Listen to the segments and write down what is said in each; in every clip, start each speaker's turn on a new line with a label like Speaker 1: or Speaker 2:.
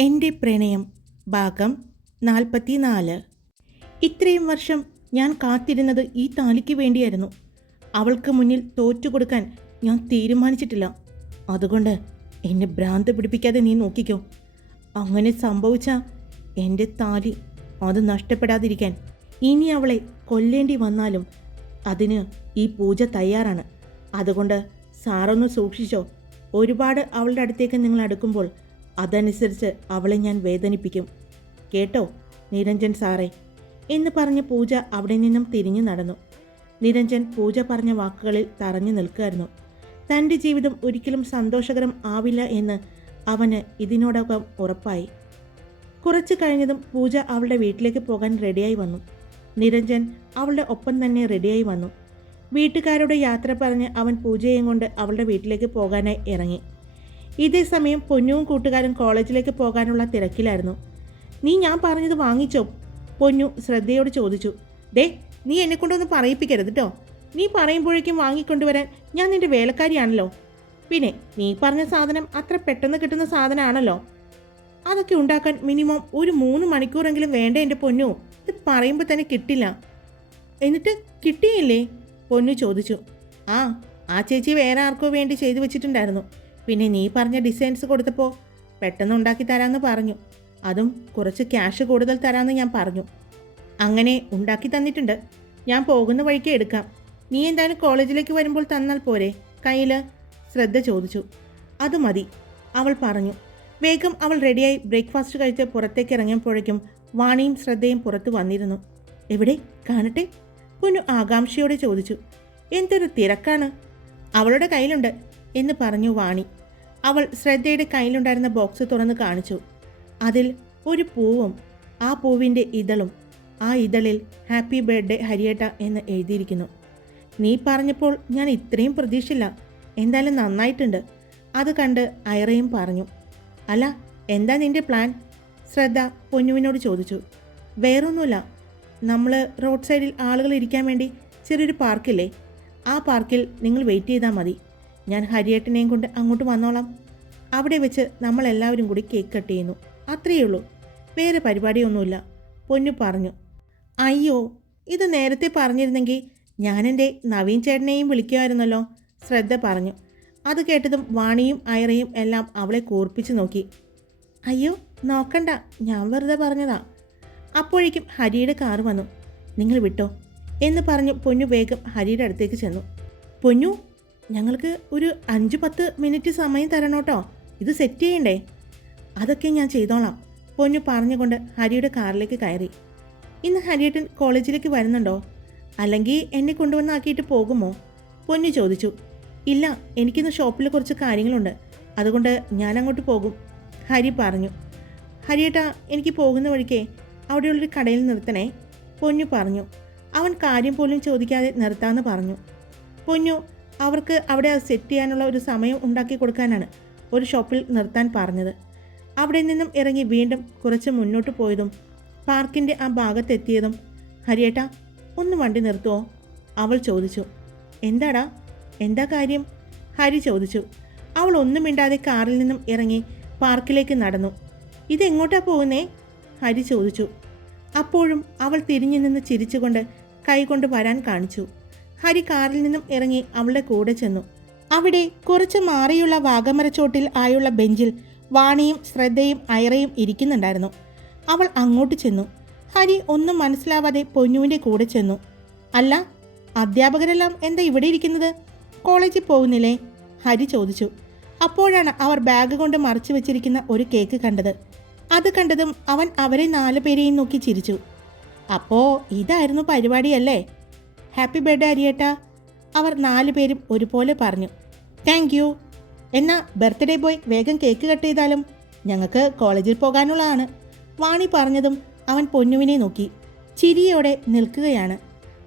Speaker 1: എന്റെ പ്രണയം ഭാഗം നാൽപ്പത്തിനാല്. ഇത്രയും വർഷം ഞാൻ കാത്തിരുന്നത് ഈ താലിക്ക് വേണ്ടിയായിരുന്നു. അവൾക്ക് മുന്നിൽ തോറ്റുകൊടുക്കാൻ ഞാൻ തീരുമാനിച്ചിട്ടില്ല. അതുകൊണ്ട് എന്നെ ഭ്രാന്ത് പിടിപ്പിക്കാതെ നീ നോക്കിക്കോ. അങ്ങനെ സംഭവിച്ച എന്റെ താലി അത് നഷ്ടപ്പെടാതിരിക്കാൻ ഇനി അവളെ കൊല്ലേണ്ടി വന്നാലും അതിന് ഈ പൂജ തയ്യാറാണ്. അതുകൊണ്ട് സാറൊന്ന് സൂക്ഷിച്ചോ. ഒരുപാട് അവളുടെ അടുത്തേക്ക് നിങ്ങൾ അടുക്കുമ്പോൾ അതനുസരിച്ച് അവളെ ഞാൻ വേദനിപ്പിക്കും. കേട്ടോ നിരഞ്ജൻ സാറേ? എന്ന് പറഞ്ഞ് പൂജ അവിടെ നിന്നും തിരിഞ്ഞു നടന്നു. നിരഞ്ജൻ പൂജ പറഞ്ഞ വാക്കുകളിൽ തറഞ്ഞു നിൽക്കുമായിരുന്നു തന്റെ ജീവിതം ഒരിക്കലും സന്തോഷകരം ആവില്ല എന്ന് അവന് ഇതിനോടകം ഉറപ്പായി. കുറച്ച് കഴിഞ്ഞതും പൂജ അവളുടെ വീട്ടിലേക്ക് പോകാൻ റെഡിയായി വന്നു. നിരഞ്ജൻ അവളുടെ ഒപ്പം തന്നെ റെഡിയായി വന്നു. വീട്ടുകാരുടെ യാത്ര പറഞ്ഞ് അവൻ പൂജയെയും കൊണ്ട് അവളുടെ വീട്ടിലേക്ക് പോകാനായി ഇറങ്ങി. ഇതേ സമയം പൊന്നുവും കൂട്ടുകാരും കോളേജിലേക്ക് പോകാനുള്ള തിരക്കിലായിരുന്നു. നീ ഞാൻ പറഞ്ഞത് വാങ്ങിച്ചോ? പൊന്നു ശ്രദ്ധയോട് ചോദിച്ചു. ദേ നീ എന്നെ കൊണ്ടൊന്ന് പറയിപ്പിക്കരുത് കേട്ടോ നീ പറയുമ്പോഴേക്കും വാങ്ങിക്കൊണ്ടുവരാൻ ഞാൻ നിന്റെ വേലക്കാരിയാണല്ലോ. പിന്നെ നീ പറഞ്ഞ സാധനം അത്ര പെട്ടെന്ന് കിട്ടുന്ന സാധനമാണല്ലോ അതൊക്കെ ഉണ്ടാക്കാൻ മിനിമം ഒരു മൂന്ന് മണിക്കൂറെങ്കിലും വേണ്ട എന്റെ പൊന്നു. ഇത് പറയുമ്പോൾ തന്നെ കിട്ടില്ല. എന്നിട്ട് കിട്ടിയില്ലേ? പൊന്നു ചോദിച്ചു. ആ ആ ചേച്ചി വേറെ ആർക്കോ വേണ്ടി ചെയ്തു വെച്ചിട്ടുണ്ടായിരുന്നു. പിന്നെ നീ പറഞ്ഞ ഡിസൈൻസ് കൊടുത്തപ്പോൾ പെട്ടെന്ന് ഉണ്ടാക്കി തരാമെന്ന് പറഞ്ഞു. അതും കുറച്ച് ക്യാഷ് കൂടുതൽ തരാമെന്ന് ഞാൻ പറഞ്ഞു. അങ്ങനെ ഉണ്ടാക്കി തന്നിട്ടുണ്ട്. ഞാൻ പോകുന്ന വഴിക്ക് എടുക്കാം. നീ എന്തായാലും കോളേജിലേക്ക് വരുമ്പോൾ തന്നാൽ പോരെ. കയ്യിൽ ശ്രദ്ധ ചോദിച്ചു. അത് മതി അവൾ പറഞ്ഞു. വേഗം അവൾ റെഡിയായി ബ്രേക്ക്ഫാസ്റ്റ് കഴിച്ച് പുറത്തേക്ക് ഇറങ്ങിയപ്പോഴേക്കും വാണിയും ശ്രദ്ധയും പുറത്തു വന്നിരുന്നു. എവിടെ? കാണട്ടെ? പൊന്നു ആകാംക്ഷയോടെ ചോദിച്ചു. എന്തൊരു തിരക്കാണ്. അവളുടെ കയ്യിലുണ്ട്. എന്ന് പറഞ്ഞു വാണി. അവൾ ശ്രദ്ധയുടെ കയ്യിലുണ്ടായിരുന്ന ബോക്സ് തുറന്ന് കാണിച്ചു. അതിൽ ഒരു പൂവും ആ പൂവിന്റെ ഇതളും ആ ഇതളിൽ ഹാപ്പി ബർത്ത്ഡേ ഹരിയേട്ട എന്ന് എഴുതിയിരിക്കുന്നു. നീ പറഞ്ഞപ്പോൾ ഞാൻ ഇത്രയും പ്രതീക്ഷില്ല എന്തായാലും നന്നായിട്ടുണ്ട്. അത് കണ്ട് ഐറയും പറഞ്ഞു. അല്ല എന്താ നിന്റെ പ്ലാൻ? ശ്രദ്ധ പൊന്നുവിനോട് ചോദിച്ചു. വേറൊന്നുമില്ല. നമ്മൾ റോഡ് സൈഡിൽ ആളുകൾ ഇരിക്കാൻ വേണ്ടി ചെറിയൊരു പാർക്കില്ലേ? ആ പാർക്കിൽ നിങ്ങൾ വെയിറ്റ് ചെയ്താൽ മതി. ഞാൻ ഹരിയേട്ടനെയും കൊണ്ട് അങ്ങോട്ട് വന്നോളാം. അവിടെ വെച്ച് നമ്മളെല്ലാവരും കൂടി കേക്ക് കട്ട് ചെയ്യുന്നു. അത്രയേ ഉള്ളൂ. വേറെ പരിപാടിയൊന്നുമില്ല. പൊന്നു പറഞ്ഞു. അയ്യോ ഇത് നേരത്തെ പറഞ്ഞിരുന്നെങ്കിൽ ഞാനെന്റെ നവീൻ ചേട്ടനെയും വിളിക്കുമായിരുന്നല്ലോ ശ്രദ്ധ പറഞ്ഞു. അത് കേട്ടതും വാണിയും ഐറയും എല്ലാം അവളെ കൂർപ്പിച്ച് നോക്കി. അയ്യോ നോക്കണ്ട ഞാൻ വെറുതെ പറഞ്ഞതാ. അപ്പോഴേക്കും ഹരിയുടെ കാറ് വന്നു. നിങ്ങൾ വിട്ടോ? എന്ന് പറഞ്ഞു പൊന്നു വേഗം ഹരിയുടെ അടുത്തേക്ക് ചെന്നു. പൊന്നു ഞങ്ങൾക്ക് ഒരു അഞ്ച് പത്ത് മിനിറ്റ് സമയം തരണോട്ടോ. ഇത് സെറ്റ് ചെയ്യണ്ടേ? അതൊക്കെ ഞാൻ ചെയ്തോളാം. പൊന്നു പറഞ്ഞുകൊണ്ട് ഹരിയുടെ കാറിലേക്ക് കയറി. ഇന്ന് ഹരിയേട്ടൻ കോളേജിലേക്ക് വരുന്നുണ്ടോ? അല്ലെങ്കിൽ എന്നെ കൊണ്ടുവന്നാക്കിയിട്ട് പോകുമോ? പൊന്നു ചോദിച്ചു. ഇല്ല എനിക്കിന്ന് ഷോപ്പിൽ കുറച്ച് കാര്യങ്ങളുണ്ട്. അതുകൊണ്ട് ഞാൻ അങ്ങോട്ട് പോകും ഹരി പറഞ്ഞു. ഹരിയേട്ടാ എനിക്ക് പോകുന്ന വഴിക്കേ അവിടെയുള്ളൊരു കടയിൽ നിർത്തണേ പൊന്നു പറഞ്ഞു. അവൻ കാര്യം പോലും ചോദിക്കാതെ നിർത്താമെന്ന് പറഞ്ഞു. പൊന്നു അവർക്ക് അവിടെ സെറ്റ് ചെയ്യാനുള്ള ഒരു സമയം ഉണ്ടാക്കി കൊടുക്കാനാണ് ഒരു ഷോപ്പിൽ നിർത്താൻ പറഞ്ഞത്. അവിടെ നിന്നും ഇറങ്ങി വീണ്ടും കുറച്ച് മുന്നോട്ട് പോയതും പാർക്കിന്റെ ആ ഭാഗത്തെത്തിയതും ഹരിയേട്ട ഒന്ന് വണ്ടി നിർത്തുമോ അവൾ ചോദിച്ചു. എന്താടാ? എന്താ കാര്യം? ഹരി ചോദിച്ചു. അവൾ ഒന്നും മിണ്ടാതെ കാറിൽ നിന്നും ഇറങ്ങി പാർക്കിലേക്ക് നടന്നു. ഇതെങ്ങോട്ടാ പോകുന്നേ? ഹരി ചോദിച്ചു. അപ്പോഴും അവൾ തിരിഞ്ഞു നിന്ന് ചിരിച്ചുകൊണ്ട് കൈകൊണ്ട് വരാൻ കാണിച്ചു. ഹരി കാറിൽ നിന്നും ഇറങ്ങി അവളുടെ കൂടെ ചെന്നു. അവിടെ കുറച്ച് മാറിയുള്ള വാഗമരച്ചോട്ടിൽ ആയുള്ള ബെഞ്ചിൽ വാണിയും ശ്രദ്ധയും ഐറയും ഇരിക്കുന്നുണ്ടായിരുന്നു. അവൾ അങ്ങോട്ട് ചെന്നു. ഹരി ഒന്നും മനസ്സിലാവാതെ പൊന്നുവിന്റെ കൂടെ ചെന്നു. അല്ല അധ്യാപകരെല്ലാം എന്താ ഇവിടെ ഇരിക്കുന്നത്? കോളേജിൽ പോകുന്നില്ലേ? ഹരി ചോദിച്ചു. അപ്പോഴാണ് അവർ ബാഗ് കൊണ്ട് മറച്ചു വെച്ചിരിക്കുന്ന ഒരു കേക്ക് കണ്ടത്. അത് കണ്ടതും അവൻ അവരെ നാലു പേരെയും നോക്കി ചിരിച്ചു. അപ്പോൾ ഇതായിരുന്നു പരിപാടിയല്ലേ? Happy birthday അരിയേട്ട. അവർ നാലു പേരും ഒരുപോലെ പറഞ്ഞു. താങ്ക് യു എന്നാ ബർത്ത്ഡേ ബോയ് വേഗം കേക്ക് കട്ട് ചെയ്താലും ഞങ്ങൾക്ക് കോളേജിൽ പോകാനുള്ളതാണ്. വാണി പറഞ്ഞതും അവൻ പൊന്നുവിനെ നോക്കി. ചിരിയോടെ നിൽക്കുകയാണ്.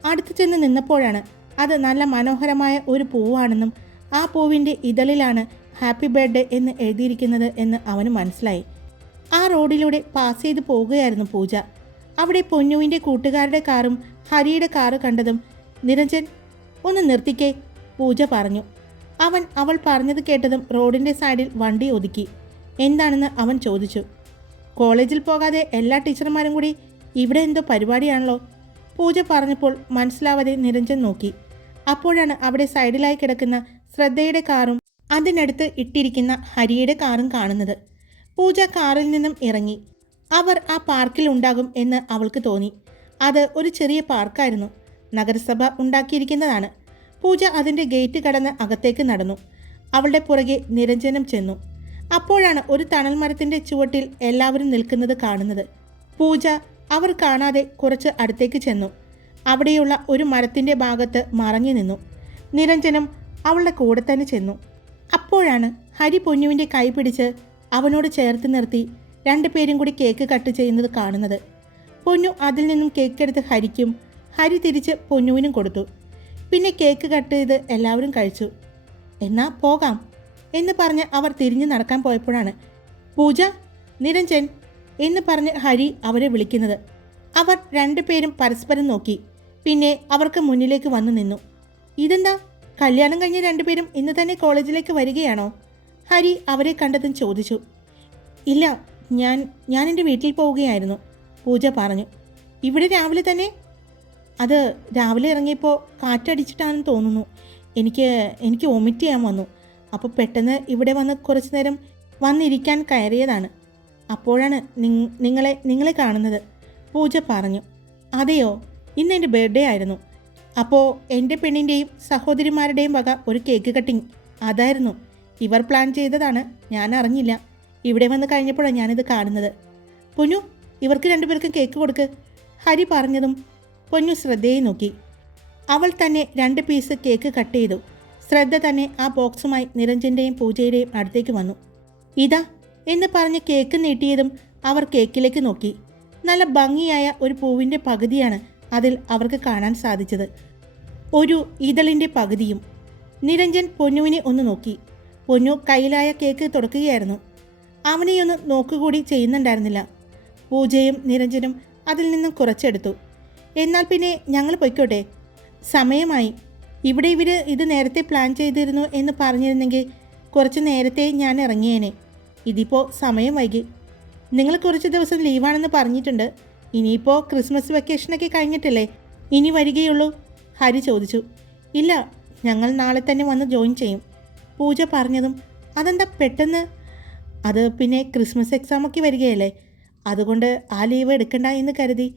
Speaker 1: അടുത്തു ചെന്ന് നിന്നപ്പോഴാണ് അത് നല്ല മനോഹരമായ ഒരു പൂവാണെന്നും ആ പൂവിന്റെ ഇതളിലാണ് ഹാപ്പി ബർത്ത്ഡേ എന്ന് എഴുതിയിരിക്കുന്നത് എന്ന് അവന് മനസ്സിലായി. ആ റോഡിലൂടെ പാസ് ചെയ്ത് പോവുകയായിരുന്നു പൂജ. അവിടെ പൊന്നുവിന്റെ കൂട്ടുകാരുടെ കാറും ഹരിയുടെ കാറ് കണ്ടതും നിരഞ്ജൻ ഒന്ന് നിർത്തിക്കേ പൂജ പറഞ്ഞു. അവൻ അവൾ പറഞ്ഞത് കേട്ടതും റോഡിന്റെ സൈഡിൽ വണ്ടി ഒതുക്കി. എന്താണെന്ന് അവൻ ചോദിച്ചു. കോളേജിൽ പോകാതെ എല്ലാ ടീച്ചർമാരും കൂടി ഇവിടെ എന്തോ പരിപാടിയാണല്ലോ? പൂജ പറഞ്ഞപ്പോൾ മനസ്സിലാവാതെ നിരഞ്ജൻ നോക്കി. അപ്പോഴാണ് അവിടെ സൈഡിലായി കിടക്കുന്ന ശ്രദ്ധയുടെ കാറും അതിനടുത്ത് ഇട്ടിരിക്കുന്ന ഹരിയുടെ കാറും കാണുന്നത്. പൂജ കാറിൽ നിന്നും ഇറങ്ങി. അവർ ആ പാർക്കിൽ ഉണ്ടാകും എന്ന് അവൾക്ക് തോന്നി. അത് ഒരു ചെറിയ പാർക്കായിരുന്നു. നഗരസഭ ഉണ്ടാക്കിയിരിക്കുന്നതാണ്. പൂജ അതിന്റെ ഗേറ്റ് കടന്ന് അകത്തേക്ക് നടന്നു. അവളുടെ പുറകെ നിരഞ്ജനം ചെന്നു. അപ്പോഴാണ് ഒരു തണൽ മരത്തിന്റെ ചുവട്ടിൽ എല്ലാവരും നിൽക്കുന്നത് കാണുന്നത്. പൂജ അവർ കാണാതെ കുറച്ച് അടുത്തേക്ക് ചെന്നു. അവിടെയുള്ള ഒരു മരത്തിന്റെ ഭാഗത്ത് മറഞ്ഞു നിന്നു. നിരഞ്ജനം അവളുടെ കൂടെ തന്നെ ചെന്നു. അപ്പോഴാണ് ഹരി പൊന്നുവിന്റെ കൈ പിടിച്ച് അവനോട് ചേർത്ത് നിർത്തി രണ്ടുപേരും കൂടി കേക്ക് കട്ട് ചെയ്യുന്നത് കാണുന്നത്. പൊന്നു അതിൽ നിന്നും കേക്ക് എടുത്ത് ഹരിക്കും ഹരി തിരിച്ച് പൊന്നുവിനും കൊടുത്തു. പിന്നെ കേക്ക് കട്ട് ചെയ്ത് എല്ലാവരും കഴിച്ചു. എന്നാ പോകാം എന്ന് പറഞ്ഞ് അവർ തിരിഞ്ഞു നടക്കാൻ പോയപ്പോഴാണ് പൂജ നിരഞ്ജൻ എന്ന് പറഞ്ഞ് ഹരി അവരെ വിളിക്കുന്നത്. അവർ രണ്ടുപേരും പരസ്പരം നോക്കി. പിന്നെ അവർക്ക് മുന്നിലേക്ക് വന്നു നിന്നു. ഇതെന്താ? കല്യാണം കഴിഞ്ഞ രണ്ടുപേരും ഇന്ന് തന്നെ കോളേജിലേക്ക് വരികയാണോ? ഹരി അവരെ കണ്ടതും ചോദിച്ചു. ഇല്ല ഞാൻ ഞാൻ എന്റെ വീട്ടിൽ പോവുകയായിരുന്നു പൂജ പറഞ്ഞു. ഇവിടെ രാവിലെ തന്നെ അത് രാവിലെ ഇറങ്ങിയപ്പോൾ കാറ്റടിച്ചിട്ടാണെന്ന് തോന്നുന്നു. എനിക്ക് എനിക്ക് വൊമിറ്റ് ചെയ്യാൻ വന്നു. അപ്പോൾ പെട്ടെന്ന് ഇവിടെ വന്ന് കുറച്ച് നേരം വന്നിരിക്കാൻ കയറിയതാണ്. അപ്പോഴാണ് നിങ്ങളെ നിങ്ങളെ കാണുന്നത്. പൂജ പറഞ്ഞു. അതെയോ? ഇന്ന് എന്റെ ബർത്ത്ഡേ ആയിരുന്നു. അപ്പോൾ എന്റെ പെണ്ണിന്റെയും സഹോദരിമാരുടെയും വക ഒരു കേക്ക് കട്ടിങ് അതായിരുന്നു. ഇവർ പ്ലാൻ ചെയ്തതാണ്. ഞാൻ അറിഞ്ഞില്ല. ഇവിടെ വന്ന് കഴിഞ്ഞപ്പോഴാണ് ഞാനിത് കാണുന്നത്. പുനു ഇവർക്ക് രണ്ടുപേർക്കും കേക്ക് കൊടുക്ക്. ഹരി പറഞ്ഞതും പൊന്നു ശ്രദ്ധയെ നോക്കി. അവൾ തന്നെ രണ്ട് പീസ് കേക്ക് കട്ട് ചെയ്തു. ശ്രദ്ധ തന്നെ ആ ബോക്സുമായി നിരഞ്ജന്റെയും പൂജയുടെയും അടുത്തേക്ക് വന്നു. ഇതാ എന്ന് പറഞ്ഞ് കേക്ക് നീട്ടിയതും അവർ കേക്കിലേക്ക് നോക്കി. നല്ല ഭംഗിയായ ഒരു പൂവിന്റെ പകുതിയാണ് അതിൽ അവർക്ക് കാണാൻ സാധിച്ചത്. ഒരു ഇതളിന്റെ പകുതിയും. നിരഞ്ജൻ പൊന്നുവിനെ ഒന്ന് നോക്കി. പൊന്നു കയ്യിലായ കേക്ക് തുടക്കുകയായിരുന്നു. അവനെയൊന്ന് നോക്കുകൂടി ചെയ്യുന്നുണ്ടായിരുന്നില്ല. പൂജയും നിരഞ്ജനും അതിൽ നിന്നും കുറച്ചെടുത്തു. എന്നാൽ പിന്നെ ഞങ്ങൾ പൊയ്ക്കോട്ടെ. സമയമായി. ഇവിടെ ഇവർ ഇത് നേരത്തെ പ്ലാൻ ചെയ്തിരുന്നു എന്ന് പറഞ്ഞിരുന്നെങ്കിൽ കുറച്ച് നേരത്തെ ഞാൻ ഇറങ്ങിയേനെ. ഇതിപ്പോൾ സമയം വൈകി. നിങ്ങൾ കുറച്ച് ദിവസം ലീവാണെന്ന് പറഞ്ഞിട്ടുണ്ട്. ഇനിയിപ്പോൾ ക്രിസ്മസ് വെക്കേഷനൊക്കെ കഴിഞ്ഞിട്ടില്ലേ? ഇനി വരികയുള്ളൂ. ഹരി ചോദിച്ചു. ഇല്ല ഞങ്ങൾ നാളെ തന്നെ വന്ന് ജോയിൻ ചെയ്യും. പൂജ പറഞ്ഞതും അതെന്താ പെട്ടെന്ന്? അത് പിന്നെ ക്രിസ്മസ് എക്സാമൊക്കെ വരികയല്ലേ? അതുകൊണ്ട് ആ ലീവ് എടുക്കണ്ട എന്ന് കരുതി.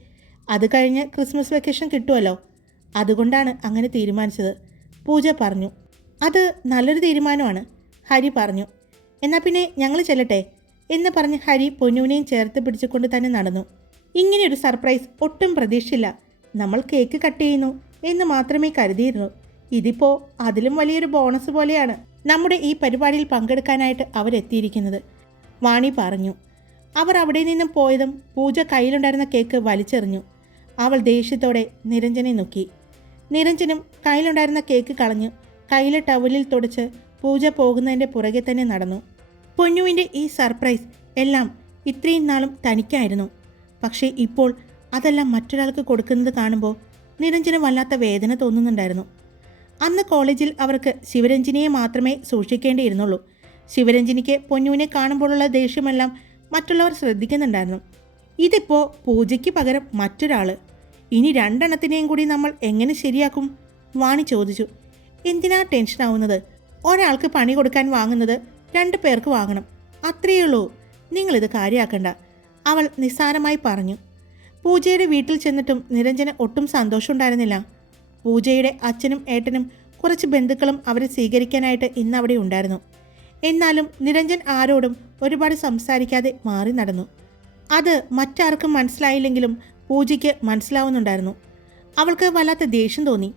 Speaker 1: അത് കഴിഞ്ഞ് ക്രിസ്മസ് വെക്കേഷൻ കിട്ടുമല്ലോ അതുകൊണ്ടാണ് അങ്ങനെ തീരുമാനിച്ചത്. പൂജ പറഞ്ഞു. അത് നല്ലൊരു തീരുമാനമാണ് ഹരി പറഞ്ഞു. എന്നാൽ പിന്നെ ഞങ്ങൾ ചെല്ലട്ടെ എന്ന് പറഞ്ഞ് ഹരി പൊന്നുവിനെയും ചേർത്ത് പിടിച്ചുകൊണ്ട് തന്നെ നടന്നു. ഇങ്ങനെയൊരു സർപ്രൈസ് ഒട്ടും പ്രതീക്ഷയില്ല നമ്മൾ കേക്ക് കട്ട് ചെയ്യുന്നു എന്ന് മാത്രമേ കരുതിയിരുന്നു. ഇതിപ്പോൾ അതിലും വലിയൊരു ബോണസ് പോലെയാണ് നമ്മുടെ ഈ പരിപാടിയിൽ പങ്കെടുക്കാനായിട്ട് അവരെത്തിയിരിക്കുന്നത്. വാണി പറഞ്ഞു. അവർ അവിടെ നിന്നും പോയതും പൂജ കയ്യിലുണ്ടായിരുന്ന കേക്ക് വലിച്ചെറിഞ്ഞു. അവൾ ദേഷ്യത്തോടെ നിരഞ്ജനെ നോക്കി. നിരഞ്ജനും കയ്യിലുണ്ടായിരുന്ന കേക്ക് കളഞ്ഞു കയ്യിലെ ടവലിൽ തുടച്ച് പൂജ പോകുന്നതിന്റെ പുറകെ തന്നെ നടന്നു. പൊന്നുവിന്റെ ഈ സർപ്രൈസ് എല്ലാം ഇത്രയും നാളും തനിക്കായിരുന്നു. പക്ഷേ ഇപ്പോൾ അതെല്ലാം മറ്റൊരാൾക്ക് കൊടുക്കുന്നത് കാണുമ്പോൾ നിരഞ്ജന് വല്ലാത്ത വേദന തോന്നുന്നുണ്ടായിരുന്നു. അന്ന് കോളേജിൽ അവർക്ക് ശിവരഞ്ജിനിയെ മാത്രമേ സൂക്ഷിക്കേണ്ടിയിരുന്നുള്ളൂ. ശിവരഞ്ജിനിക്ക് പൊന്നുവിനെ കാണുമ്പോഴുള്ള ദേഷ്യമെല്ലാം മറ്റുള്ളവർ ശ്രദ്ധിക്കുന്നുണ്ടായിരുന്നു. ഇതിപ്പോൾ പൂജയ്ക്ക് പകരം മറ്റൊരാൾ ഇനി രണ്ടെണ്ണത്തിനെയും കൂടി നമ്മൾ എങ്ങനെ ശരിയാക്കും? വാണി ചോദിച്ചു. എന്തിനാ ടെൻഷനാവുന്നത് ഒരാൾക്ക് പണി കൊടുക്കാൻ വാങ്ങുന്നത് രണ്ട് പേർക്ക് വാങ്ങണം. അത്രയേ ഉള്ളൂ. നിങ്ങളിത് കാര്യമാക്കണ്ട അവൾ നിസ്സാരമായി പറഞ്ഞു. പൂജയുടെ വീട്ടിൽ ചെന്നിട്ടും നിരഞ്ജന് ഒട്ടും സന്തോഷമുണ്ടായിരുന്നില്ല പൂജയുടെ അച്ഛനും ഏട്ടനും കുറച്ച് ബന്ധുക്കളും അവരെ സ്വീകരിക്കാനായിട്ട് ഇന്ന് അവിടെ ഉണ്ടായിരുന്നു. എന്നാലും നിരഞ്ജൻ ആരോടും ഒരുപാട് സംസാരിക്കാതെ മാറി നടന്നു. അത് മറ്റാർക്കും മനസ്സിലായില്ലെങ്കിലും പൂജയ്ക്ക് മനസ്സിലാവുന്നുണ്ടായിരുന്നു. അവൾക്ക് വല്ലാത്ത ദേഷ്യം തോന്നി.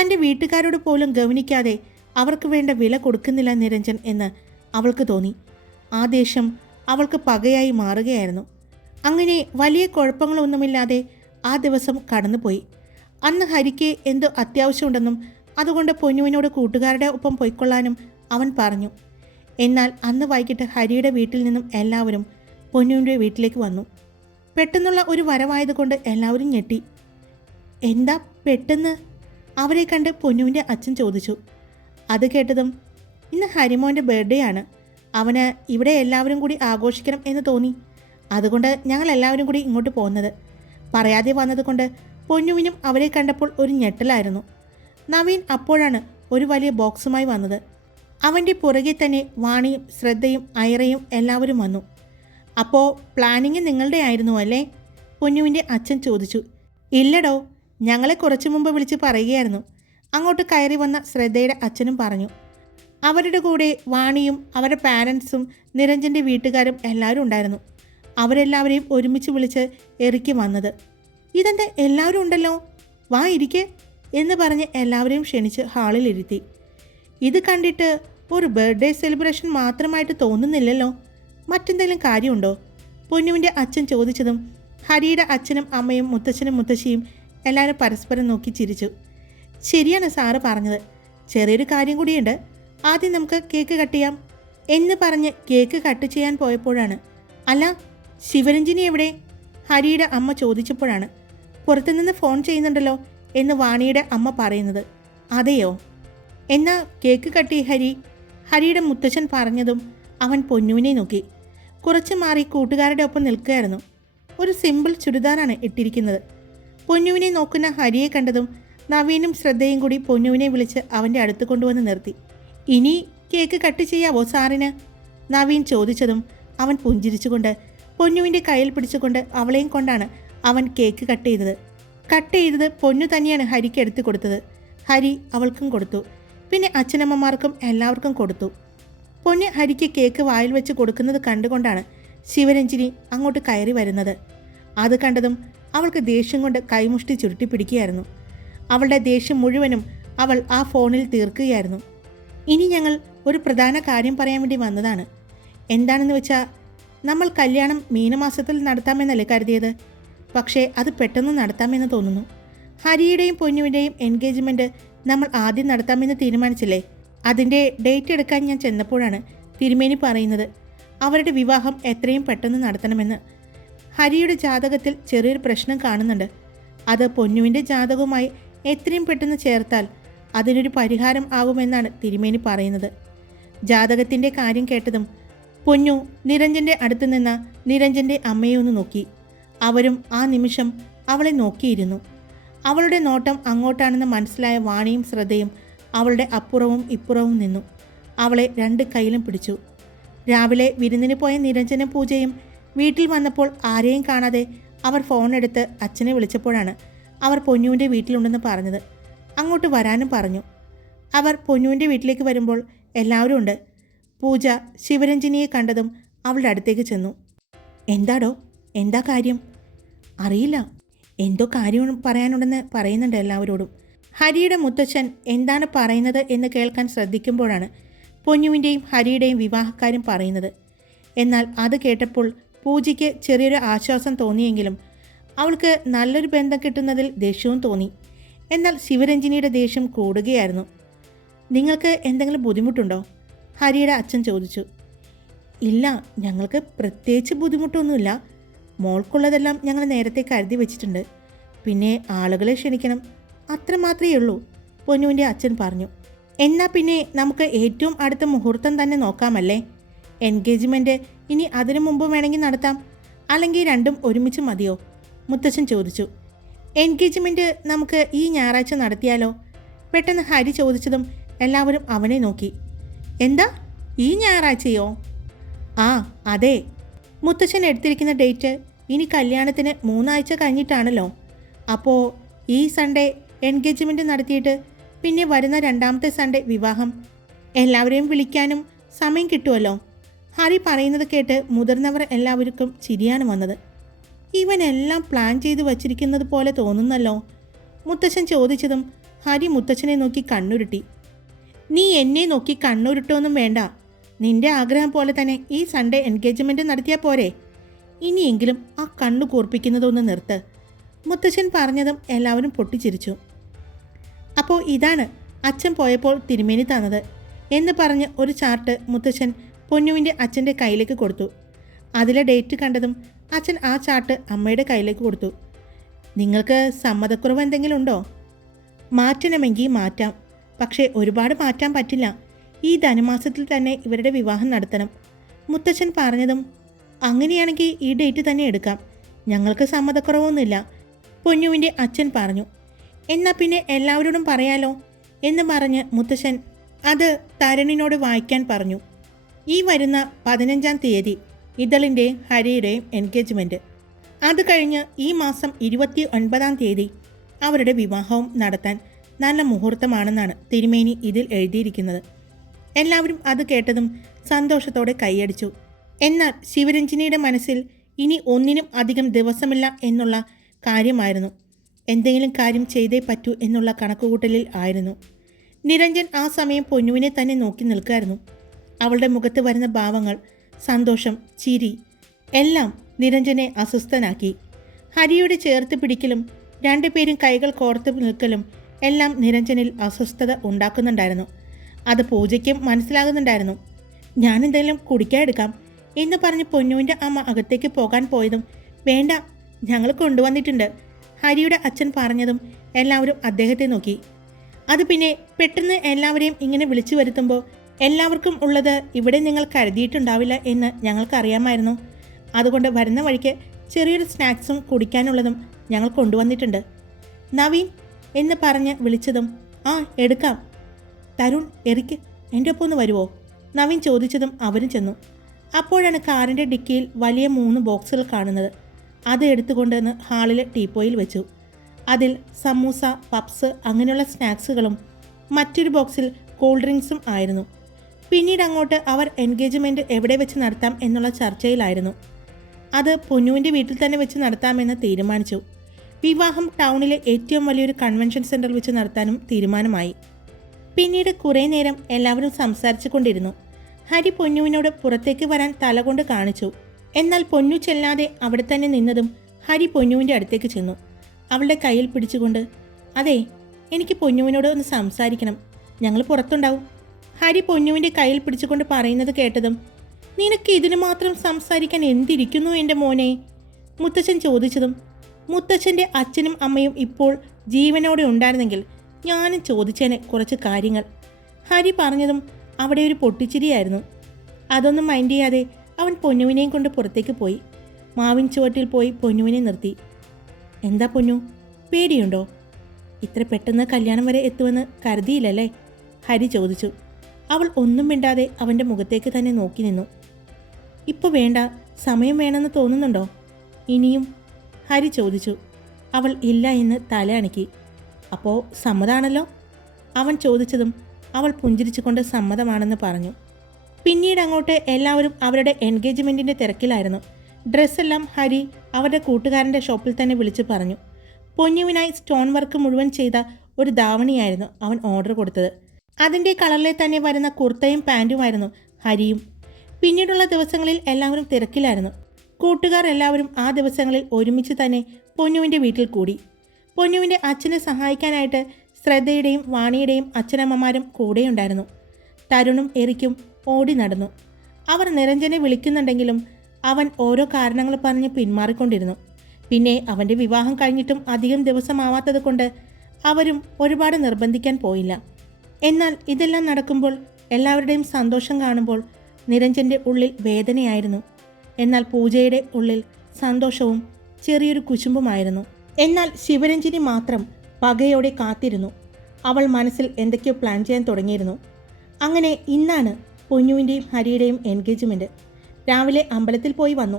Speaker 1: തന്റെ വീട്ടുകാരോട് പോലും ഗവനിക്കാതെ അവർക്ക് വേണ്ട വില കൊടുക്കുന്നില്ല നിരഞ്ജൻ എന്ന് അവൾക്ക് തോന്നി. ആ ദേഷ്യം അവൾക്ക് പകയായി മാറുകയായിരുന്നു. അങ്ങനെ വലിയ കുഴപ്പങ്ങളൊന്നുമില്ലാതെ ആ ദിവസം കടന്നുപോയി. അന്ന് ഹരിക്ക് എന്തോ അത്യാവശ്യമുണ്ടെന്നും അതുകൊണ്ട് പൊന്നുവിനോട് കൂട്ടുകാരുടെ ഒപ്പം പൊയ്ക്കൊള്ളാനും അവൻ പറഞ്ഞു. എന്നാൽ അന്ന് വൈകിട്ട് ഹരിയുടെ വീട്ടിൽ നിന്നും എല്ലാവരും പൊന്നുവിന്റെ വീട്ടിലേക്ക് വന്നു. പെട്ടെന്നുള്ള ഒരു വരവായതുകൊണ്ട് എല്ലാവരും ഞെട്ടി. എന്താ പെട്ടെന്ന്? അവരെ കണ്ട് പൊന്നുവിന്റെ അച്ഛൻ ചോദിച്ചു. അത് കേട്ടതും ഇന്ന് ഹരിമോന്റെ ബർത്ത്ഡേ ആണ്. അവന് ഇവിടെ എല്ലാവരും കൂടി ആഘോഷിക്കണം എന്ന് തോന്നി. അതുകൊണ്ട് ഞങ്ങൾ എല്ലാവരും കൂടി ഇങ്ങോട്ട് പോകുന്നത്. പറയാതെ വന്നതുകൊണ്ട് പൊന്നുവിനും അവരെ കണ്ടപ്പോൾ ഒരു ഞെട്ടലായിരുന്നു. നവീൻ അപ്പോഴാണ് ഒരു വലിയ ബോക്സുമായി വന്നത്. അവന്റെ പുറകെ തന്നെ വാണിയും ശ്രദ്ധയും ഐറയും എല്ലാവരും വന്നു. അപ്പോൾ പ്ലാനിങ് നിങ്ങളുടെ ആയിരുന്നു അല്ലേ? പൊന്നുവിന്റെ അച്ഛൻ ചോദിച്ചു. ഇല്ലടോ ഞങ്ങളെ കുറച്ചു മുമ്പ് വിളിച്ച് പറയുകയായിരുന്നു. അങ്ങോട്ട് കയറി വന്ന ശ്രദ്ധയുടെ അച്ഛനും പറഞ്ഞു. അവരുടെ കൂടെ വാണിയും അവരുടെ പാരൻസും നിരഞ്ജന്റെ വീട്ടുകാരും എല്ലാവരും ഉണ്ടായിരുന്നു. അവരെല്ലാവരെയും ഒരുമിച്ച് വിളിച്ച് എറിക്കി വന്നത്. ഇതെന്താ എല്ലാവരും ഉണ്ടല്ലോ? വാ ഇരിക്കെ എന്ന് പറഞ്ഞ് എല്ലാവരെയും ക്ഷണിച്ച് ഹാളിലിരുത്തി. ഇത് കണ്ടിട്ട് ഒരു ബർത്ത്ഡേ സെലിബ്രേഷൻ മാത്രമായിട്ട് തോന്നുന്നില്ലല്ലോ. മറ്റെന്തെങ്കിലും കാര്യമുണ്ടോ? പൊന്നുവിന്റെ അച്ഛൻ ചോദിച്ചതും ഹരിയുടെ അച്ഛനും അമ്മയും മുത്തച്ഛനും മുത്തശ്ശിയും എല്ലാവരും പരസ്പരം നോക്കി ചിരിച്ചു. ശരിയാണ് സാറ് പറഞ്ഞത്. ചെറിയൊരു കാര്യം കൂടിയുണ്ട്. ആദ്യം നമുക്ക് കേക്ക് കട്ട് ചെയ്യാം. എന്ന് പറഞ്ഞ് കേക്ക് കട്ട് ചെയ്യാൻ പോയപ്പോഴാണ്. അല്ല ശിവരഞ്ജിനി എവിടെ? ഹരിയുടെ അമ്മ ചോദിച്ചപ്പോഴാണ്. പുറത്തുനിന്ന് ഫോൺ ചെയ്യുന്നുണ്ടല്ലോ എന്ന് വാണിയുടെ അമ്മ പറയുന്നത്. അതെയോ? എന്നാ കേക്ക് കട്ടി ഹരി. ഹരിയുടെ മുത്തച്ഛൻ പറഞ്ഞതും അവൻ പൊന്നുവിനെ നോക്കി. കുറച്ച് മാറി കൂട്ടുകാരുടെ ഒപ്പം നിൽക്കുകയായിരുന്നു. ഒരു സിമ്പിൾ ചുരിദാറാണ് ഇട്ടിരിക്കുന്നത്. പൊന്നുവിനെ നോക്കുന്ന ഹരിയെ കണ്ടതും നവീനും ശ്രദ്ധയും കൂടി പൊന്നുവിനെ വിളിച്ച് അവന്റെ അടുത്ത് കൊണ്ടുവന്ന് നിർത്തി. ഇനി കേക്ക് കട്ട് ചെയ്യാവോ സാറിന്? നവീൻ ചോദിച്ചതും അവൻ പുഞ്ചിരിച്ചുകൊണ്ട് പൊന്നുവിന്റെ കയ്യിൽ പിടിച്ചുകൊണ്ട് അവളെയും കൊണ്ടാണ് അവൻ കേക്ക് കട്ട് ചെയ്തത്. കട്ട് ചെയ്തത് പൊന്നു തന്നെയാണ് ഹരിക്ക് എടുത്തു കൊടുത്തത്. ഹരി അവൾക്കും കൊടുത്തു. പിന്നെ അച്ഛനമ്മമാർക്കും എല്ലാവർക്കും കൊടുത്തു. പൊന്ന് ഹരിക്ക് കേക്ക് വായിൽ വെച്ച് കൊടുക്കുന്നത് കണ്ടുകൊണ്ടാണ് ശിവരഞ്ജിനി അങ്ങോട്ട് കയറി വരുന്നത്. അത് കണ്ടതും അവൾക്ക് ദേഷ്യം കൊണ്ട് കൈമുഷ്ടി ചുരുട്ടി പിടിക്കുകയായിരുന്നു. അവളുടെ ദേഷ്യം മുഴുവനും അവൾ ആ ഫോണിൽ തീർക്കുകയായിരുന്നു. ഇനി ഞങ്ങൾ ഒരു പ്രധാന കാര്യം പറയാൻ വേണ്ടി വന്നതാണ്. എന്താണെന്ന് വെച്ചാൽ നമ്മൾ കല്യാണം മീനമാസത്തിൽ നടത്താമെന്നല്ലേ കരുതിയത്? പക്ഷേ അത് പെട്ടെന്ന് നടത്താമെന്ന് തോന്നുന്നു. ഹരിയുടെയും പൊന്നുവിന്റെയും എൻഗേജ്മെന്റ് നമ്മൾ ആദ്യം നടത്താമെന്ന് തീരുമാനിച്ചില്ലേ? അതിന്റെ ഡേറ്റ് എടുക്കാൻ ഞാൻ ചെന്നപ്പോഴാണ് തിരുമേനി പറയുന്നത് അവരുടെ വിവാഹം എത്രയും പെട്ടെന്ന് നടത്തണമെന്ന്. ഹരിയുടെ ജാതകത്തിൽ ചെറിയൊരു പ്രശ്നം കാണുന്നുണ്ട്. അത് പൊന്നുവിന്റെ ജാതകവുമായി എത്രയും പെട്ടെന്ന് ചേർത്താൽ അതിനൊരു പരിഹാരം ആകുമെന്നാണ് തിരുമേനി പറയുന്നത്. ജാതകത്തിന്റെ കാര്യം കേട്ടതും പൊന്നു നിരഞ്ജന്റെ അടുത്ത് നിന്ന് നിരഞ്ജന്റെ അമ്മയെ ഒന്ന് നോക്കി. അവരും ആ നിമിഷം അവളെ നോക്കിയിരുന്നു. അവളുടെ നോട്ടം അങ്ങോട്ടാണെന്ന് മനസ്സിലായ വാണിയും ശ്രദ്ധയും അവളുടെ അപ്പുറവും ഇപ്പുറവും നിന്നു. അവളെ രണ്ട് കൈയിലും പിടിച്ചു. രാവിലെ വിരുന്നിന് പോയ നിരഞ്ജന പൂജയും വീട്ടിൽ വന്നപ്പോൾ ആരെയും കാണാതെ അവർ ഫോണെടുത്ത് അച്ഛനെ വിളിച്ചപ്പോഴാണ് അവർ പൊന്നുവിന്റെ വീട്ടിലുണ്ടെന്ന് പറഞ്ഞത്. അങ്ങോട്ട് വരാനും പറഞ്ഞു. അവർ പൊന്നുവിന്റെ വീട്ടിലേക്ക് വരുമ്പോൾ എല്ലാവരും ഉണ്ട്. പൂജ ശിവരഞ്ജിനിയെ കണ്ടതും അവളുടെ അടുത്തേക്ക് ചെന്നു. എന്താടോ? എന്താ കാര്യം? അറിയില്ല. എന്തോ കാര്യം പറയാനുണ്ടെന്ന് പറയുന്നുണ്ട് എല്ലാവരോടും. ഹരിയുടെ മുത്തച്ഛൻ എന്താണ് പറയുന്നത് എന്ന് കേൾക്കാൻ ശ്രദ്ധിക്കുമ്പോഴാണ് പൊന്നുവിന്റെയും ഹരിയുടെയും വിവാഹക്കാരും പറയുന്നത്. എന്നാൽ അത് കേട്ടപ്പോൾ പൂജയ്ക്ക് ചെറിയൊരു ആശ്വാസം തോന്നിയെങ്കിലും അവൾക്ക് നല്ലൊരു ബന്ധം കിട്ടുന്നതിൽ ദേഷ്യവും തോന്നി. എന്നാൽ ശിവരഞ്ജിനിയുടെ ദേഷ്യം കൂടുകയായിരുന്നു. നിങ്ങൾക്ക് എന്തെങ്കിലും ബുദ്ധിമുട്ടുണ്ടോ? ഹരിയുടെ അച്ഛൻ ചോദിച്ചു. ഇല്ല ഞങ്ങൾക്ക് പ്രത്യേകിച്ച് ബുദ്ധിമുട്ടൊന്നുമില്ല. മോൾക്കുള്ളതെല്ലാം ഞങ്ങൾ നേരത്തെ കരുതി വെച്ചിട്ടുണ്ട്. പിന്നെ ആളുകളെ ക്ഷണിക്കണം. അത്ര മാത്രമേ ഉള്ളൂ പൊന്നുവിന്റെ അച്ഛൻ പറഞ്ഞു. എന്നാൽ പിന്നെ നമുക്ക് ഏറ്റവും അടുത്ത മുഹൂർത്തം തന്നെ നോക്കാമല്ലേ? എൻഗേജ്മെന്റ് ഇനി അതിനു മുമ്പ് വേണമെങ്കിൽ നടത്താം അല്ലെങ്കിൽ രണ്ടും ഒരുമിച്ച് മതിയോ? മുത്തച്ഛൻ ചോദിച്ചു. എൻഗേജ്മെന്റ് നമുക്ക് ഈ ഞായറാഴ്ച നടത്തിയാലോ? പെട്ടെന്ന് ഹരി ചോദിച്ചതും എല്ലാവരും അവനെ നോക്കി. എന്താ? ഈ ഞായറാഴ്ചയോ? ആ അതെ. മുത്തച്ഛൻ എടുത്തിരിക്കുന്ന ഡേറ്റ് ഇനി കല്യാണത്തിന് മൂന്നാഴ്ച കഴിഞ്ഞിട്ടാണല്ലോ. അപ്പോൾ ഈ സൺഡേ എൻഗേജ്മെന്റ് നടത്തിയിട്ട് പിന്നെ വരുന്ന രണ്ടാമത്തെ സൺഡേ വിവാഹം. എല്ലാവരെയും വിളിക്കാനും സമയം കിട്ടുമല്ലോ. ഹരി പറയുന്നത് കേട്ട് മുതിർന്നവർ എല്ലാവർക്കും ചിരിയാണ് വന്നത്. ഇവനെല്ലാം പ്ലാൻ ചെയ്ത് വച്ചിരിക്കുന്നത് പോലെ തോന്നുന്നല്ലോ. മുത്തച്ഛൻ ചോദിച്ചതും ഹരി മുത്തച്ഛനെ നോക്കി കണ്ണുരുട്ടി. നീ എന്നെ നോക്കി കണ്ണുരുട്ടൊന്നും വേണ്ട. നിന്റെ ആഗ്രഹം പോലെ തന്നെ ഈ സൺഡേ എൻഗേജ്മെന്റ് നടത്തിയാൽ പോരെ. ഇനിയെങ്കിലും ആ കണ്ണു കൂർപ്പിക്കുന്നതൊന്ന് നിർത്ത്. മുത്തച്ഛൻ പറഞ്ഞതും എല്ലാവരും പൊട്ടിച്ചിരിച്ചു. അപ്പോൾ ഇതാണ് അച്ഛൻ പോയപ്പോൾ തിരുമേനി തന്നത് എന്ന് പറഞ്ഞ് ഒരു ചാർട്ട് മുത്തച്ഛൻ പൊന്നുവിന്റെ അച്ഛന്റെ കയ്യിലേക്ക് കൊടുത്തു. അതിലെ ഡേറ്റ് കണ്ടതും അച്ഛൻ ആ ചാർട്ട് അമ്മയുടെ കയ്യിലേക്ക് കൊടുത്തു. നിങ്ങൾക്ക് സമ്മതക്കുറവ് എന്തെങ്കിലും ഉണ്ടോ? മാറ്റണമെങ്കിൽ മാറ്റാം. പക്ഷേ ഒരുപാട് മാറ്റാൻ പറ്റില്ല. ഈ ധനുമാസത്തിൽ തന്നെ ഇവരുടെ വിവാഹം നടത്തണം. മുത്തച്ഛൻ പറഞ്ഞതും അങ്ങനെയാണെങ്കിൽ ഈ ഡേറ്റ് തന്നെ എടുക്കാം. ഞങ്ങൾക്ക് സമ്മതക്കുറവൊന്നുമില്ല. പൊന്നുവിന്റെ അച്ഛൻ പറഞ്ഞു. എന്നാൽ പിന്നെ എല്ലാവരോടും പറയാലോ എന്ന് പറഞ്ഞ് മുത്തശ്ശൻ അത് തരണിനോട് വായിക്കാൻ പറഞ്ഞു. ഈ വരുന്ന പതിനഞ്ചാം തീയതി ഇതളിന്റെ ഹരിയുടെയും എൻഗേജ്മെന്റ് അത് കഴിഞ്ഞ് ഈ മാസം ഇരുപത്തി ഒൻപതാം തീയതി അവരുടെ വിവാഹവും നടത്താൻ നല്ല മുഹൂർത്തമാണെന്നാണ് തിരുമേനി ഇതിൽ എഴുതിയിരിക്കുന്നത്. എല്ലാവരും അത് കേട്ടതും സന്തോഷത്തോടെ കൈയടിച്ചു. എന്നാൽ ശിവരഞ്ജിനിയുടെ മനസ്സിൽ ഇനി ഒന്നിനും അധികം ദിവസമില്ല എന്നുള്ള കാര്യമായിരുന്നു. എന്തെങ്കിലും കാര്യം ചെയ്തേ പറ്റൂ എന്നുള്ള കണക്കുകൂട്ടലിൽ ആയിരുന്നു. നിരഞ്ജൻ ആ സമയം പൊന്നുവിനെ തന്നെ നോക്കി നിൽക്കായിരുന്നു. അവളുടെ മുഖത്ത് വരുന്ന ഭാവങ്ങൾ സന്തോഷം ചിരി എല്ലാം നിരഞ്ജനെ അസ്വസ്ഥനാക്കി. ഹരിയുടെ ചേർത്ത് പിടിക്കലും രണ്ടുപേരും കൈകൾ കോർത്ത് നിൽക്കലും എല്ലാം നിരഞ്ജനിൽ അസ്വസ്ഥത ഉണ്ടാക്കുന്നുണ്ടായിരുന്നു. അത് പൂജയ്ക്കും മനസ്സിലാകുന്നുണ്ടായിരുന്നു. ഞാനെന്തെങ്കിലും കുടിക്കാൻ എടുക്കാം എന്ന് പറഞ്ഞ് പൊന്നുവിന്റെ അമ്മ അകത്തേക്ക് പോകാൻ പോയതും വേണ്ട ഞങ്ങൾ കൊണ്ടുവന്നിട്ടുണ്ട്. ഹരിയുടെ അച്ഛൻ പറഞ്ഞതും എല്ലാവരും അദ്ദേഹത്തെ നോക്കി. അത് പിന്നെ പെട്ടെന്ന് എല്ലാവരെയും ഇങ്ങനെ വിളിച്ചു വരുത്തുമ്പോൾ എല്ലാവർക്കും ഉള്ളത് ഇവിടെ നിങ്ങൾ കരുതിയിട്ടുണ്ടാവില്ല എന്ന് ഞങ്ങൾക്കറിയാമായിരുന്നു. അതുകൊണ്ട് വരുന്ന വഴിക്ക് ചെറിയൊരു സ്നാക്സും കുടിക്കാനുള്ളതും ഞങ്ങൾ കൊണ്ടുവന്നിട്ടുണ്ട്. നവീൻ എന്ന് പറഞ്ഞ് വിളിച്ചതും ആ എടുക്കാം. തരുൺ എറിക്ക് എന്റെ ഒപ്പം ഒന്ന് വരുമോ നവീൻ ചോദിച്ചതും അവരും ചെന്നു. അപ്പോഴാണ് കാറിന്റെ ഡിക്കിയിൽ വലിയ മൂന്ന് ബോക്സുകൾ കാണുന്നത്. അത് എടുത്തുകൊണ്ടുവന്ന് ഹാളിലെ ടീപ്പോയിൽ വെച്ചു. അതിൽ സമൂസ പപ്സ് അങ്ങനെയുള്ള സ്നാക്സുകളും മറ്റൊരു ബോക്സിൽ കൂൾ ഡ്രിങ്ക്സും ആയിരുന്നു. പിന്നീട് അങ്ങോട്ട് അവർ എൻഗേജ്മെന്റ് എവിടെ വെച്ച് നടത്താം എന്നുള്ള ചർച്ചയിലായിരുന്നു. അത് പൊന്നുവിന്റെ വീട്ടിൽ തന്നെ വെച്ച് നടത്താമെന്ന് തീരുമാനിച്ചു. വിവാഹം ടൗണിലെ ഏറ്റവും വലിയൊരു കൺവെൻഷൻ സെന്ററിൽ വെച്ച് നടത്താനും തീരുമാനമായി. പിന്നീട് കുറേ നേരം എല്ലാവരും സംസാരിച്ചു കൊണ്ടിരുന്നു. ഹരി പൊന്നുവിനോട് പുറത്തേക്ക് വരാൻ തലകൊണ്ട് കാണിച്ചു. എന്നാൽ പൊന്നു ചെല്ലാതെ അവിടെ തന്നെ നിന്നതും ഹരി പൊന്നുവിന്റെ അടുത്തേക്ക് ചെന്നു. അവളുടെ കയ്യിൽ പിടിച്ചുകൊണ്ട് അതെ എനിക്ക് പൊന്നുവിനോട് ഒന്ന് സംസാരിക്കണം. ഞങ്ങൾ പുറത്തുണ്ടാവും. ഹരി പൊന്നുവിന്റെ കയ്യിൽ പിടിച്ചുകൊണ്ട് പറയുന്നത് കേട്ടതും നിനക്ക് ഇതിനു മാത്രം സംസാരിക്കാൻ എന്തിരിക്കുന്നു എന്റെ മോനെ? മുത്തച്ഛൻ ചോദിച്ചതും മുത്തച്ഛന്റെ അച്ഛനും അമ്മയും ഇപ്പോൾ ജീവനോടെ ഉണ്ടായിരുന്നെങ്കിൽ ഞാനും ചോദിച്ചേനെ കുറച്ച് കാര്യങ്ങൾ. ഹരി പറഞ്ഞതും അവിടെ ഒരു പൊട്ടിച്ചിരിയായിരുന്നു. അതൊന്നും മൈൻഡ് ചെയ്യാതെ അവൻ പൊന്നുവിനെയും കൊണ്ട് പുറത്തേക്ക് പോയി. മാവിൻ ചുവട്ടിൽ പോയി പൊന്നുവിനെ നിർത്തി. എന്താ പൊന്നു? പേടിയുണ്ടോ? ഇത്ര പെട്ടെന്ന് കല്യാണം വരെ എത്തുമെന്ന് കരുതിയില്ലല്ലേ? ഹരി ചോദിച്ചു. അവൾ ഒന്നും മിണ്ടാതെ അവന്റെ മുഖത്തേക്ക് തന്നെ നോക്കി നിന്നു. ഇപ്പോൾ വേണ്ട. സമയം വേണമെന്ന് തോന്നുന്നുണ്ടോ? ഇനിയും? ഹരി ചോദിച്ചു. അവൾ ഇല്ല എന്ന് തല അണക്കി അപ്പോൾ സമ്മതാണല്ലോ? അവൻ ചോദിച്ചതും അവൾ പുഞ്ചിരിച്ചുകൊണ്ട് സമ്മതമാണെന്ന് പറഞ്ഞു. പിന്നീട് അങ്ങോട്ട് എല്ലാവരും അവരുടെ എൻഗേജ്മെന്റിന്റെ തിരക്കിലായിരുന്നു. ഡ്രസ്സെല്ലാം ഹരി അവരുടെ കൂട്ടുകാരന്റെ ഷോപ്പിൽ തന്നെ വിളിച്ചു പറഞ്ഞു. പൊന്നുവിനായി സ്റ്റോൺ വർക്ക് മുഴുവൻ ചെയ്ത ഒരു ധാവണിയായിരുന്നു അവൻ ഓർഡർ കൊടുത്തത്. അതിന്റെ കളറിലെ തന്നെ വരുന്ന കുർത്തയും പാന്റുമായിരുന്നു ഹരിയും. പിന്നീടുള്ള ദിവസങ്ങളിൽ എല്ലാവരും തിരക്കിലായിരുന്നു. കൂട്ടുകാർ എല്ലാവരും ആ ദിവസങ്ങളിൽ ഒരുമിച്ച് തന്നെ പൊന്നുവിന്റെ വീട്ടിൽ കൂടി. പൊന്നുവിന്റെ അച്ഛനെ സഹായിക്കാനായിട്ട് ശ്രദ്ധയുടെയും വാണിയുടെയും അച്ഛനമ്മമാരും കൂടെയുണ്ടായിരുന്നു. തരുണും എറിക്കും ഓടി നടന്നു. അവർ നിരഞ്ജനെ വിളിക്കുന്നുണ്ടെങ്കിലും അവൻ ഓരോ കാരണങ്ങൾ പറഞ്ഞ് പിന്മാറിക്കൊണ്ടിരുന്നു. പിന്നെ അവന്റെ വിവാഹം കഴിഞ്ഞിട്ടും അധികം ദിവസമാവാത്തത് കൊണ്ട് അവരും ഒരുപാട് നിർബന്ധിക്കാൻ പോയില്ല. എന്നാൽ ഇതെല്ലാം നടക്കുമ്പോൾ എല്ലാവരുടെയും സന്തോഷം കാണുമ്പോൾ നിരഞ്ജന്റെ ഉള്ളിൽ വേദനയായിരുന്നു. എന്നാൽ പൂജയുടെ ഉള്ളിൽ സന്തോഷവും ചെറിയൊരു കുശുമ്പുമായിരുന്നു. എന്നാൽ ശിവരഞ്ജിനി മാത്രം പകയോടെ കാത്തിരുന്നു. അവൾ മനസ്സിൽ എന്തൊക്കെയോ പ്ലാൻ ചെയ്യാൻ തുടങ്ങിയിരുന്നു. അങ്ങനെ ഇന്നാണ് പൊന്നുവിന്റെയും ഹരിയുടെയും എൻഗേജ്മെന്റ് രാവിലെ അമ്പലത്തിൽ പോയി വന്നു.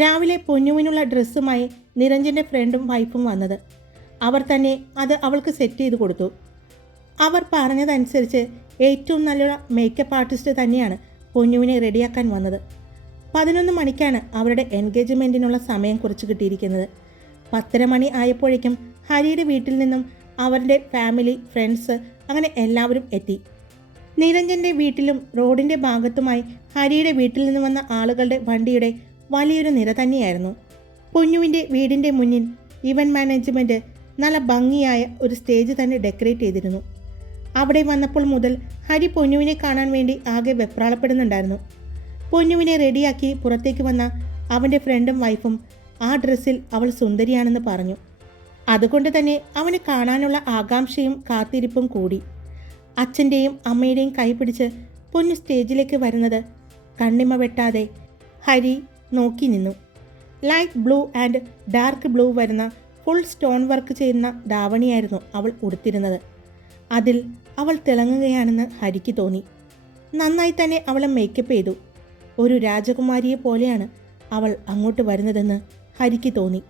Speaker 1: രാവിലെ പൊന്നുവിനുള്ള ഡ്രസ്സുമായി നിരഞ്ജന്റെ ഫ്രണ്ടും വൈഫും വന്നത്. അവർ തന്നെ അത് അവൾക്ക് സെറ്റ് ചെയ്ത് കൊടുത്തു. അവർ പറഞ്ഞതനുസരിച്ച് ഏറ്റവും നല്ലൊരു മേക്കപ്പ് ആർട്ടിസ്റ്റ് തന്നെയാണ് പൊന്നുവിനെ റെഡിയാക്കാൻ വന്നത്. പതിനൊന്ന് മണിക്കാണ് അവരുടെ എൻഗേജ്മെന്റിനുള്ള സമയം കുറിച്ച് കിട്ടിയിരിക്കുന്നത്. പത്തര മണി ആയപ്പോഴേക്കും ഹരിയുടെ വീട്ടിൽ നിന്നും അവരുടെ ഫാമിലി ഫ്രണ്ട്സ് അങ്ങനെ എല്ലാവരും എത്തി. നിരഞ്ജന്റെ വീട്ടിലും റോഡിന്റെ ഭാഗത്തുമായി ഹരിയുടെ വീട്ടിൽ നിന്ന് വന്ന ആളുകളുടെ വണ്ടിയുടെ വലിയൊരു നിര തന്നെയായിരുന്നു. പൊന്നുവിന്റെ വീടിന്റെ മുന്നിൽ ഇവന്റ് മാനേജ്മെന്റ് നല്ല ഭംഗിയായ ഒരു സ്റ്റേജ് തന്നെ ഡെക്കറേറ്റ് ചെയ്തിരുന്നു. അവിടെ വന്നപ്പോൾ മുതൽ ഹരി പൊന്നുവിനെ കാണാൻ വേണ്ടി ആകെ വെപ്രാളപ്പെടുന്നുണ്ടായിരുന്നു. പൊന്നുവിനെ റെഡിയാക്കി പുറത്തേക്ക് വന്ന അവന്റെ ഫ്രണ്ടും വൈഫും ആ ഡ്രസ്സിൽ അവൾ സുന്ദരിയാണെന്ന് പറഞ്ഞു. അതുകൊണ്ട് തന്നെ അവന് കാണാനുള്ള ആകാംക്ഷയും കാത്തിരിപ്പും കൂടി. അച്ഛന്റെയും അമ്മയുടെയും കൈപിടിച്ച് പൊന്നു സ്റ്റേജിലേക്ക് വരുന്നത് കണ്ണിമ വെട്ടാതെ ഹരി നോക്കി നിന്നു. Light blue and dark blue വരുന്ന ഫുൾ സ്റ്റോൺ വർക്ക് ചെയ്യുന്ന ദാവണിയായിരുന്നു അവൾ ഉടുത്തിരുന്നത്. അതിൽ അവൾ തിളങ്ങുകയാണെന്ന് ഹരിക്ക് തോന്നി. നന്നായി തന്നെ അവളെ മേക്കപ്പ് ചെയ്തു. ഒരു രാജകുമാരിയെ പോലെയാണ് അവൾ അങ്ങോട്ട് വരുന്നതെന്ന് ഹരിക്ക് തോന്നി.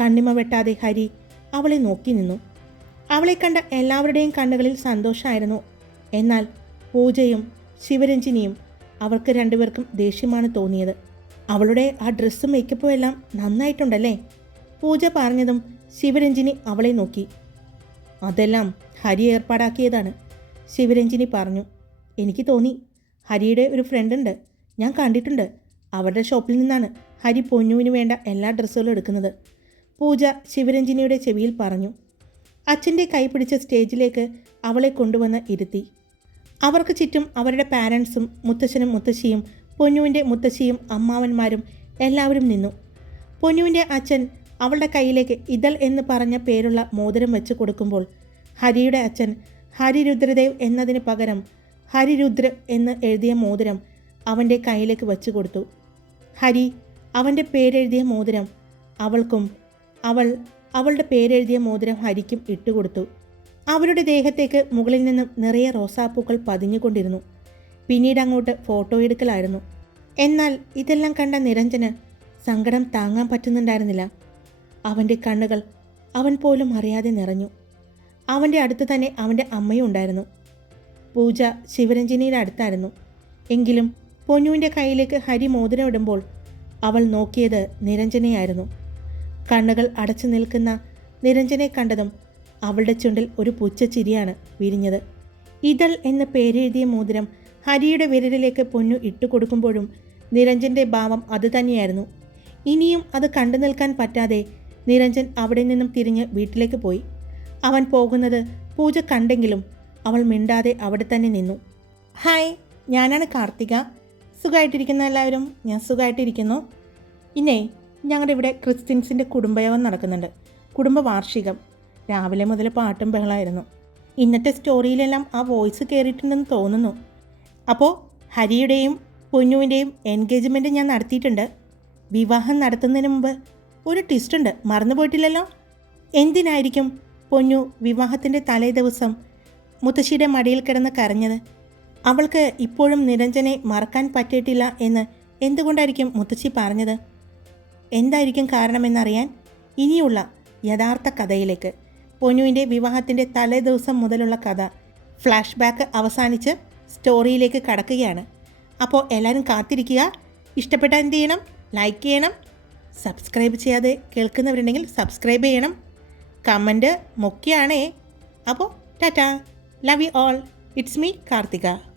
Speaker 1: കണ്ണിമ വെട്ടാതെ ഹരി അവളെ നോക്കി നിന്നു. അവളെ കണ്ട എല്ലാവരുടെയും കണ്ണുകളിൽ സന്തോഷമായിരുന്നു എന്നാൽ പൂജയും ശിവരഞ്ജിനിയും അവർക്ക് രണ്ടുപേർക്കും ദേഷ്യമാണ് തോന്നിയത്. അവളുടെ ആ ഡ്രസ്സും മേക്കപ്പും എല്ലാം നന്നായിട്ടുണ്ടല്ലേ? പൂജ പറഞ്ഞതും ശിവരഞ്ജിനി അവളെ നോക്കി. അതെല്ലാം ഹരി ഏർപ്പാടാക്കിയതാണ്. ശിവരഞ്ജിനി പറഞ്ഞു എനിക്ക് തോന്നി ഹരിയുടെ ഒരു ഫ്രണ്ടുണ്ട് ഞാൻ കണ്ടിട്ടുണ്ട്. അവരുടെ ഷോപ്പിൽ നിന്നാണ് ഹരി പൊന്നുവിന് വേണ്ട എല്ലാ ഡ്രസ്സുകളും എടുക്കുന്നത്. പൂജ ശിവരഞ്ജിനിയുടെ ചെവിയിൽ പറഞ്ഞു അച്ഛന്റെ കൈ പിടിച്ച സ്റ്റേജിലേക്ക് അവളെ കൊണ്ടുവന്ന് ഇരുത്തി. അവർക്ക് ചുറ്റും അവരുടെ പാരൻസും മുത്തശ്ശനും മുത്തശ്ശിയും പൊന്നുവിന്റെ മുത്തശ്ശിയും അമ്മാവന്മാരും എല്ലാവരും നിന്നു. പൊന്നുവിന്റെ അച്ഛൻ അവളുടെ കയ്യിലേക്ക് ഇതൾ എന്ന് പറഞ്ഞ പേരുള്ള മോതിരം വെച്ച് കൊടുക്കുമ്പോൾ ഹരിയുടെ അച്ഛൻ ഹരിരുദ്രദേവ് എന്നതിന് പകരം ഹരിരുദ്ര എന്ന് എഴുതിയ മോതിരം അവന്റെ കയ്യിലേക്ക് വെച്ചു കൊടുത്തു. ഹരി അവന്റെ പേരെഴുതിയ മോതിരം അവൾക്കും അവൾ അവളുടെ പേരെഴുതിയ മോതിരം ഹരിക്കും ഇട്ടുകൊടുത്തു. അവരുടെ ദേഹത്തേക്ക് മുകളിൽ നിന്നും നിറയെ റോസാപ്പൂക്കൾ പതിഞ്ഞുകൊണ്ടിരുന്നു. പിന്നീട് അങ്ങോട്ട് ഫോട്ടോ എടുക്കലായിരുന്നു. എന്നാൽ ഇതെല്ലാം കണ്ട നിരഞ്ജന് സങ്കടം താങ്ങാൻ പറ്റുന്നുണ്ടായിരുന്നില്ല. അവന്റെ കണ്ണുകൾ അവൻ പോലും അറിയാതെ നിറഞ്ഞു. അവന്റെ അടുത്ത് തന്നെ അവന്റെ അമ്മയും ഉണ്ടായിരുന്നു. പൂജ ശിവരഞ്ജിനിയുടെ അടുത്തായിരുന്നു. എങ്കിലും പൊന്നുവിന്റെ കയ്യിലേക്ക് ഹരി മോതിരം ഇടുമ്പോൾ അവൾ നോക്കിയത് നിരഞ്ജനയായിരുന്നു. കണ്ണുകൾ അടച്ചു നിൽക്കുന്ന നിരഞ്ജനെ കണ്ടതും അവളുടെ ചുണ്ടിൽ ഒരു പുച്ഛച്ചിരിയാണ് വിരിഞ്ഞത്. ഇതൾ എന്ന് പേരെഴുതിയ മോതിരം ഹരിയുടെ വിരലിലേക്ക് പൊന്നു ഇട്ടുകൊടുക്കുമ്പോഴും നിരഞ്ജന്റെ ഭാവം അതുതന്നെയായിരുന്നു ഇനിയും അത് കണ്ടു നിൽക്കാൻ പറ്റാതെ നിരഞ്ജൻ അവിടെ നിന്നും തിരിഞ്ഞ് വീട്ടിലേക്ക് പോയി. അവൻ പോകുന്നത് പൂജ കണ്ടെങ്കിലും അവൾ മിണ്ടാതെ അവിടെ തന്നെ നിന്നു. ഹായ് ഞാനാണ് കാർത്തിക. സുഖമായിട്ടിരിക്കുന്ന എല്ലാവരും? ഞാൻ സുഖമായിട്ടിരിക്കുന്നു. ഇന്നേ ഞങ്ങളുടെ ഇവിടെ ക്രിസ്ത്യൻസിന്റെ കുടുംബയോഗം നടക്കുന്നുണ്ട്. കുടുംബ വാർഷികം. രാവിലെ മുതൽ പാട്ടും ബഹളമായിരുന്നു ഇന്നത്തെ സ്റ്റോറിയിലെല്ലാം ആ വോയിസ് കയറിയിട്ടുണ്ടെന്ന് തോന്നുന്നു. അപ്പോൾ ഹരിയുടെയും പൊന്നുവിന്റെയും എൻഗേജ്മെന്റ് ഞാൻ നടത്തിയിട്ടുണ്ട്. വിവാഹം നടത്തുന്നതിന് മുമ്പ് ഒരു ട്വിസ്റ്റ് ഉണ്ട്. മറന്നുപോയിട്ടില്ലല്ലോ എന്തിനായിരിക്കും പൊന്നു വിവാഹത്തിന്റെ തലേ ദിവസം മുത്തശ്ശിയുടെ മടിയിൽ കിടന്ന് കരഞ്ഞത്? അവൾക്ക് ഇപ്പോഴും നിരഞ്ജനെ മറക്കാൻ പറ്റിയിട്ടില്ല എന്ന് എന്തുകൊണ്ടായിരിക്കും മുത്തശ്ശി പറഞ്ഞത്? എന്തായിരിക്കും കാരണമെന്നറിയാൻ ഇനിയുള്ള യഥാർത്ഥ കഥയിലേക്ക്. പൊന്നുവിന്റെ വിവാഹത്തിന്റെ തലേദിവസം മുതലുള്ള കഥ ഫ്ലാഷ് ബാക്ക് അവസാനിച്ച് സ്റ്റോറിയിലേക്ക് കടക്കുകയാണ്. അപ്പോൾ എല്ലാവരും കാത്തിരിക്കുക. ഇഷ്ടപ്പെട്ടാൽ എന്ത് ചെയ്യണം? ലൈക്ക് ചെയ്യണം. സബ്സ്ക്രൈബ് ചെയ്യാതെ കേൾക്കുന്നവരുണ്ടെങ്കിൽ സബ്സ്ക്രൈബ് ചെയ്യണം. കമന്റ് മുഖ്യമാണേ അപ്പോൾ tata. Love you all. It's me Karthika.